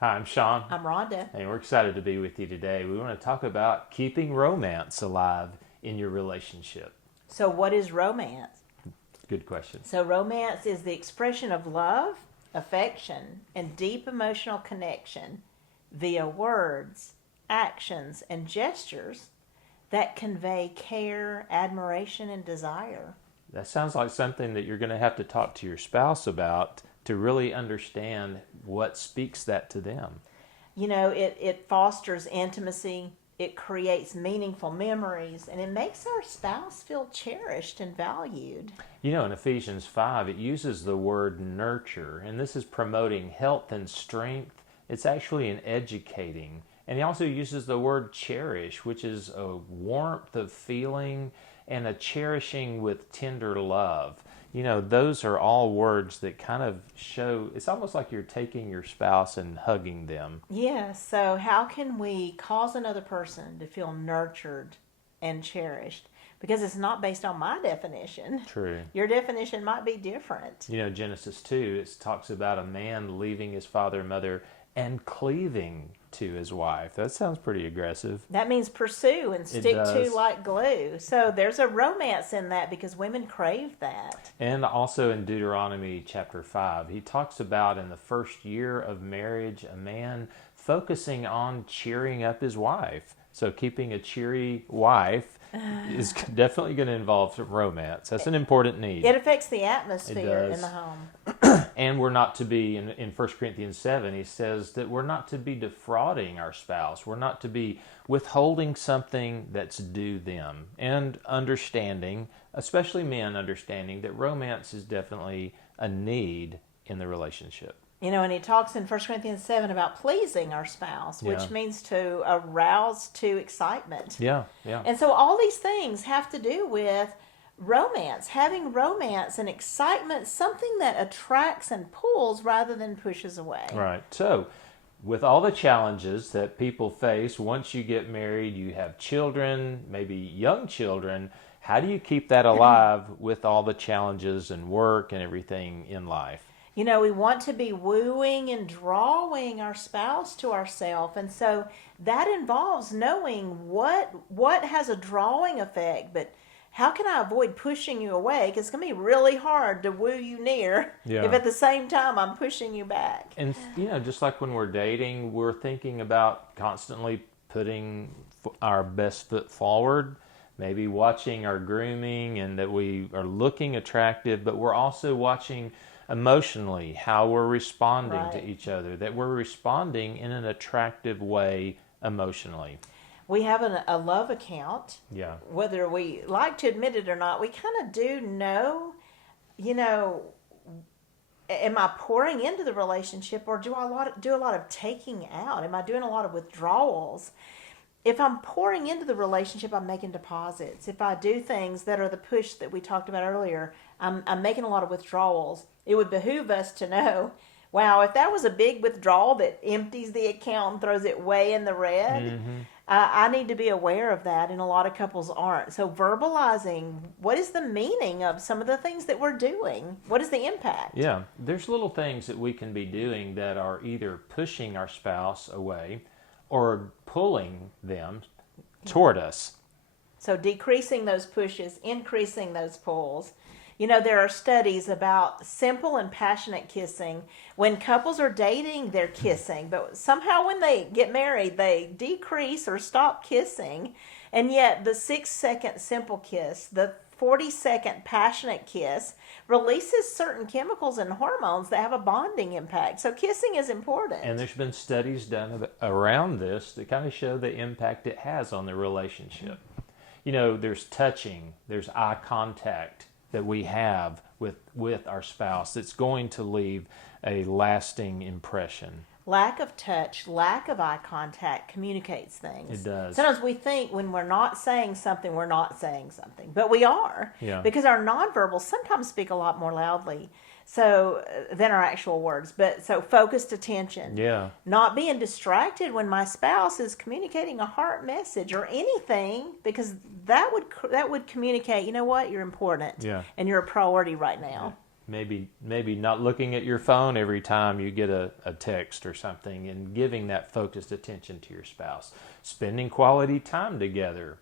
Hi, I'm Sean, I'm Rhonda. and we're excited to be with you today. We want to talk about keeping romance alive in your relationship. So, what is romance? Good question. So, romance is the expression of love, affection, and deep emotional connection via words, actions, and gestures that convey care, admiration, and desire. That sounds like something that you're going to have to talk to your spouse about to really understand what speaks that to them. You know, it fosters intimacy, it creates meaningful memories, and it makes our spouse feel cherished and valued. You know, in Ephesians 5, it uses the word nurture, and this is promoting health and strength. It's actually an educating. And he also uses the word cherish, which is a warmth of feeling and a cherishing with tender love. You know, those are all words that kind of show, it's almost like you're taking your spouse and hugging them. Yeah, so how can we cause another person to feel nurtured and cherished? Because it's not based on my definition. True. Your definition might be different. You know, Genesis 2, it talks about a man leaving his father and mother and cleaving to his wife. That sounds pretty aggressive. That means pursue and stick to like glue. So there's a romance in that because women crave that. And also in Deuteronomy chapter 5, he talks about in the first year of marriage, a man focusing on cheering up his wife. So keeping a cheery wife is definitely going to involve some romance. That's an important need. It affects the atmosphere in the home. And we're not to be, in 1 Corinthians 7, he says that we're not to be defrauding our spouse. We're not to be withholding something that's due them. And understanding, especially men understanding, that romance is definitely a need in the relationship. You know, and he talks in 1 Corinthians 7 about pleasing our spouse, which means to arouse to excitement. Yeah. And so all these things have to do with romance, having romance and excitement, something that attracts and pulls rather than pushes away. Right. So, with all the challenges that people face once you get married, you have children, maybe young children, how do you keep that alive with all the challenges and work and everything in life? You know, we want to be wooing and drawing our spouse to ourselves. And so that involves knowing what has a drawing effect, but how can I avoid pushing you away? Because it's going to be really hard to woo you near if at the same time I'm pushing you back. And, you know, just like when we're dating, we're thinking about constantly putting our best foot forward, maybe watching our grooming and that we are looking attractive, but we're also watching emotionally how we're responding to each other, that we're responding in an attractive way emotionally. We have a love account. Yeah. Whether we like to admit it or not, we kind of do know, you know, am I pouring into the relationship or do I do a lot of taking out? Am I doing a lot of withdrawals? If I'm pouring into the relationship, I'm making deposits. If I do things that are the push that we talked about earlier, I'm making a lot of withdrawals. It would behoove us to know, wow, if that was a big withdrawal that empties the account and throws it way in the red, I need to be aware of that, and a lot of couples aren't. So verbalizing, what is the meaning of some of the things that we're doing? What is the impact? Yeah, there's little things that we can be doing that are either pushing our spouse away or pulling them toward us. So decreasing those pushes, increasing those pulls. You know, there are studies about simple and passionate kissing. When couples are dating, they're kissing. But somehow when they get married, they decrease or stop kissing. And yet the 6-second simple kiss, the 40-second passionate kiss releases certain chemicals and hormones that have a bonding impact. So kissing is important. And there's been studies done around this that kind of show the impact it has on the relationship. You know, there's touching, there's eye contact that we have with our spouse that's going to leave a lasting impression. Lack of touch, lack of eye contact communicates things. It does. Sometimes we think when we're not saying something, we're not saying something. But we are. Yeah. Because our nonverbals sometimes speak a lot more loudly than our actual words. But so focused attention. Yeah. Not being distracted when my spouse is communicating a heart message or anything, because that would communicate, you know what, you're important. Yeah. And you're a priority right now. maybe not looking at your phone every time you get a text or something, and giving that focused attention to your spouse. Spending quality time together.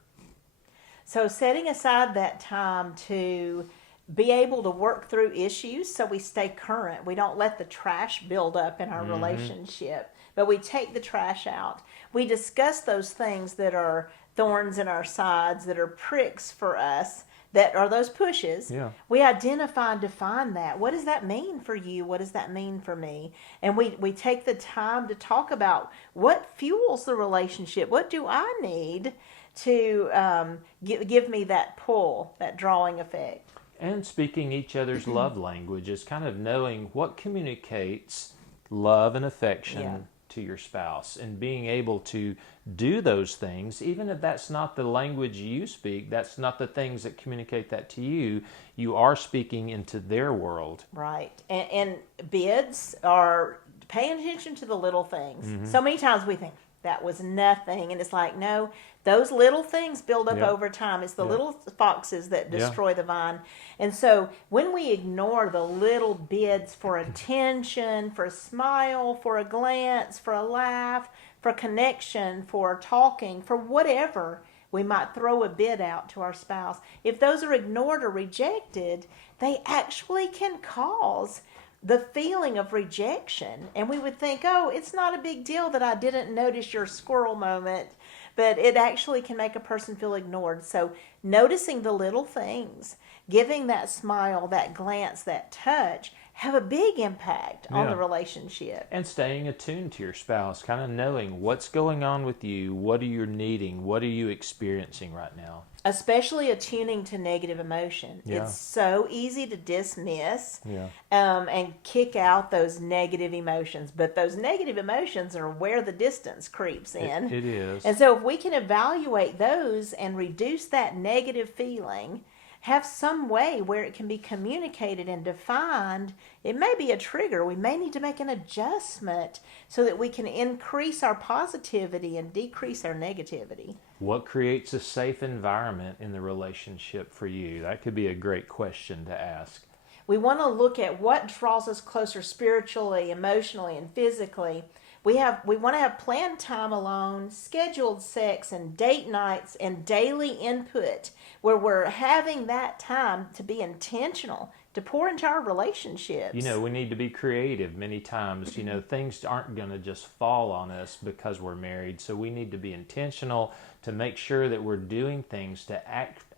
So setting aside that time to be able to work through issues so we stay current. We don't let the trash build up in our relationship, but we take the trash out. We discuss those things that are thorns in our sides, that are pricks for us, that are those pushes. Yeah. We identify and define that. What does that mean for you? What does that mean for me? And we take the time to talk about what fuels the relationship. What do I need to give me that pull, that drawing effect? And speaking each other's love language is kind of knowing what communicates love and affection to your spouse, and being able to do those things, even if that's not the language you speak, that's not the things that communicate that to you, you are speaking into their world. Right. And bids are paying attention to the little things. So many times we think, that was nothing. And it's like, no, those little things build up over time. It's the little foxes that destroy the vine. And so when we ignore the little bids for attention, for a smile, for a glance, for a laugh, for connection, for talking, for whatever we might throw a bid out to our spouse, if those are ignored or rejected, they actually can cause the feeling of rejection. And we would think, oh, it's not a big deal that I didn't notice your squirrel moment, but it actually can make a person feel ignored. So noticing the little things, giving that smile, that glance, that touch, have a big impact on the relationship. And staying attuned to your spouse, kind of knowing what's going on with you, what are you needing, what are you experiencing right now. Especially attuning to negative emotion. Yeah. It's so easy to dismiss Yeah. and kick out those negative emotions. But those negative emotions are where the distance creeps in. It is. And so if we can evaluate those and reduce that negative feeling, have some way where it can be communicated and defined, it may be a trigger. We may need to make an adjustment so that we can increase our positivity and decrease our negativity. What creates a safe environment in the relationship for you? That could be a great question to ask. We want to look at what draws us closer spiritually, emotionally, and physically. We want to have planned time alone, scheduled sex and date nights, and daily input where we're having that time to be intentional, to pour into our relationships. We need to be creative many times. Things aren't going to just fall on us because we're married. So we need to be intentional to make sure that we're doing things to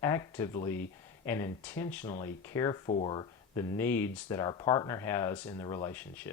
actively and intentionally care for the needs that our partner has in the relationship.